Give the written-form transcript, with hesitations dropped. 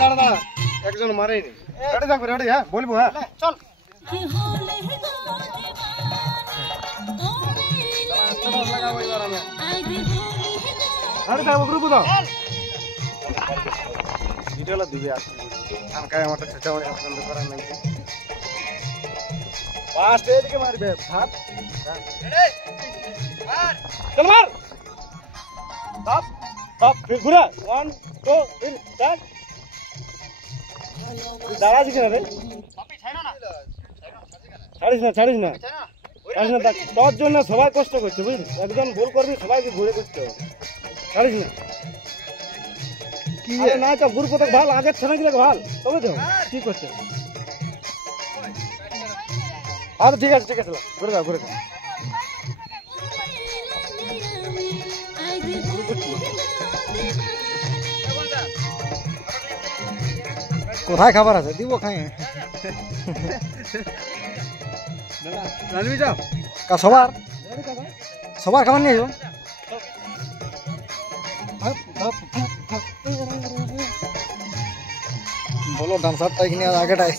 দাঁড়া দাঁড়া, একজন মারেনি। রেডি থাকবে, রেডি? হ্যাঁ বলবো, হ্যাঁ চল। রেডি থাকবো, গ্রুপ দাও। ভিডিওটা দিবে আসলে কানকায় আমারটা ছেঁচা মানে পছন্দ করার নাই। ফার্স্ট এদিকে মারবে ভাত। চল মার। স্টপ স্টপ, ঘুরা। 1 2 3 স্টার্ট। দাঁড়া দিকে না রে, ছাড়িস না ছাড়িস না ছাড়িস না। তোর জন্য সবাই কষ্ট করছে বুঝলি, একজন ভুল করবি সবাইকে ঘুরে করতে হবে। ছাড়িস না কি না, তো গ্রুপ তো ভাল আগের ছানা গেলে ভাল তবে তো কি করছে। আচ্ছা ঠিক আছে ঠিক আছে, ঘুরে দাও ঘুরে দাও। কোথায় খাবার আছে দিব খাই যাও সবার সবার খাবার নিয়ে যাও। বলো ডান্সারটা এখানে আগেটাই